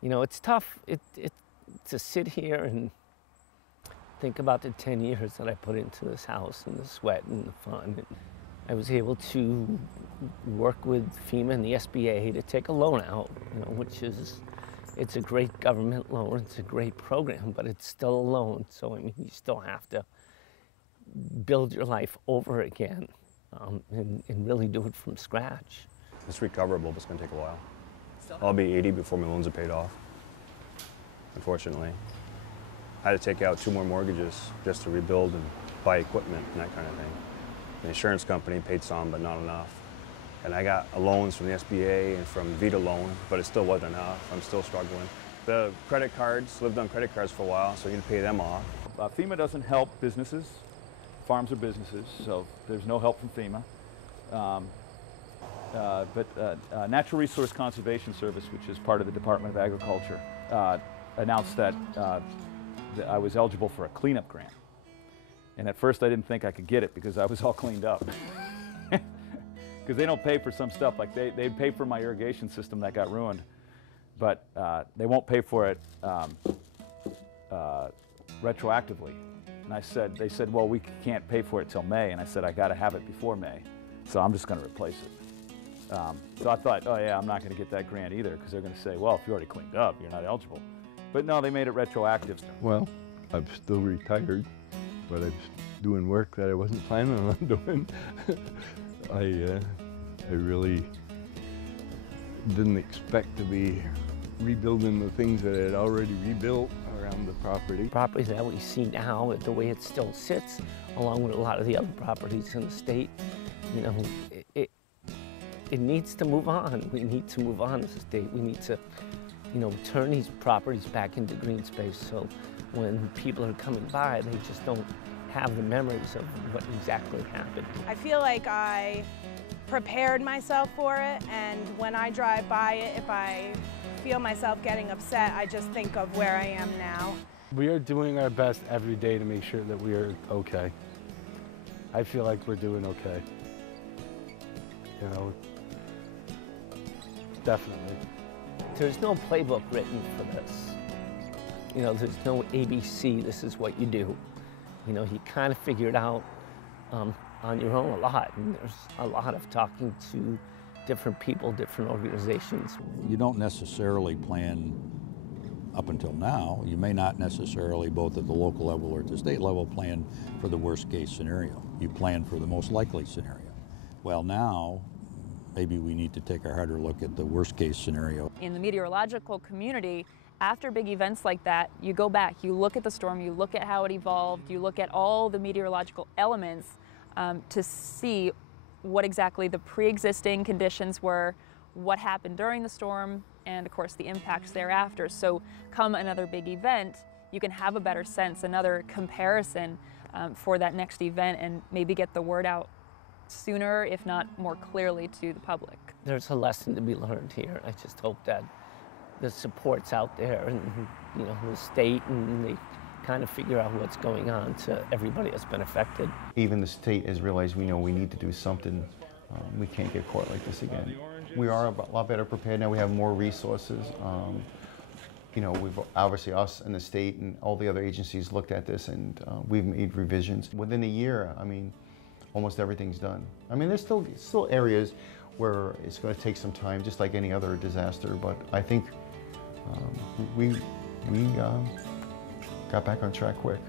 You know, it's tough to sit here and think about the 10 years that I put into this house and the sweat and the fun. And I was able to work with FEMA and the SBA to take a loan out, you know, which is, it's a great government loan, it's a great program, but it's still a loan. So, I mean, you still have to build your life over again and really do it from scratch. It's recoverable, but it's going to take a while. I'll be 80 before my loans are paid off, unfortunately. I had to take out 2 more mortgages just to rebuild and buy equipment and that kind of thing. The insurance company paid some, but not enough. And I got loans from the SBA and from Vita Loan, but it still wasn't enough. I'm still struggling. The credit cards, lived on credit cards for a while, so you need to pay them off. FEMA doesn't help businesses. Farms are businesses, so there's no help from FEMA. But Natural Resource Conservation Service, which is part of the Department of Agriculture, announced that I was eligible for a cleanup grant. And at first I didn't think I could get it because I was all cleaned up. Because they don't pay for some stuff, like they pay for my irrigation system that got ruined, but they won't pay for it retroactively. And they said, well, we can't pay for it till May, and I said, I gotta have it before May, so I'm just gonna replace it. So I thought, oh yeah, I'm not gonna get that grant either, because they're gonna say, well, if you already cleaned up, you're not eligible. But no, they made it retroactive. Well, I'm still retired, but I'm doing work that I wasn't planning on doing. I really didn't expect to be rebuilding the things that I had already rebuilt around the property. Properties that we see now, the way it still sits, along with a lot of the other properties in the state, you know, it needs to move on. We need to move on as a state. We need to, you know, turn these properties back into green space so when people are coming by, they just don't have the memories of what exactly happened. I feel like I prepared myself for it, and when I drive by it, if I feel myself getting upset, I just think of where I am now. We are doing our best every day to make sure that we are okay. I feel like we're doing okay. You know, definitely. There's no playbook written for this. You know, there's no ABC, this is what you do. You know, you kind of figure it out on your own a lot, and there's a lot of talking to different people, different organizations. You don't necessarily plan up until now. You may not necessarily, both at the local level or at the state level, plan for the worst case scenario. You plan for the most likely scenario. Well, now, maybe we need to take a harder look at the worst case scenario. In the meteorological community, after big events like that, you go back, you look at the storm, you look at how it evolved, you look at all the meteorological elements to see what exactly the pre-existing conditions were, what happened during the storm, and of course the impacts thereafter. So come another big event, you can have a better sense, another comparison for that next event, and maybe get the word out sooner, if not more clearly, to the public. There's a lesson to be learned here. I just hope that the support's out there, and you know, the state, and they kind of figure out what's going on to everybody that's been affected. Even the state has realized we need to do something. We can't get caught like this again. We are a lot better prepared now. We have more resources. You know, we've obviously, us and the state and all the other agencies looked at this, and we've made revisions. Within a year, I mean, almost everything's done. I mean, there's still areas where it's going to take some time, just like any other disaster, but I think we got back on track quick.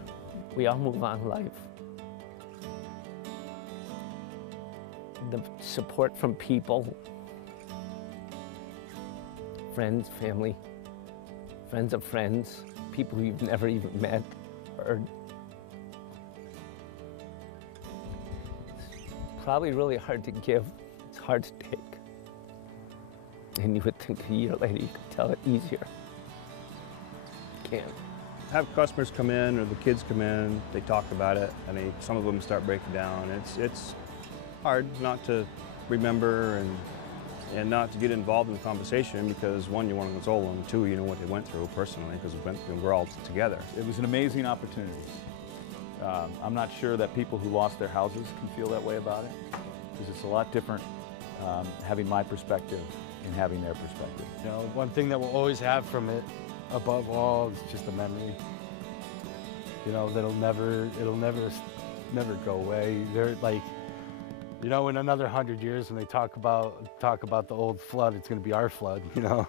We all move on in life. The support from people, friends, family, friends of friends, people who you've never even met, or it's probably really hard to give. It's hard to take. And you would think a year later you could tell it easier. Can't. Have customers come in or the kids come in, they talk about it, and some of them start breaking down. It's hard not to remember and not to get involved in the conversation because one, you want to console them, two, you know what they went through personally because we're all together. It was an amazing opportunity. I'm not sure that people who lost their houses can feel that way about it, because it's a lot different having my perspective in having their perspective. You know, one thing that we'll always have from it, above all, is just a memory. You know, it'll never go away. They're like, you know, in another 100 years when they talk about the old flood, it's going to be our flood, you know.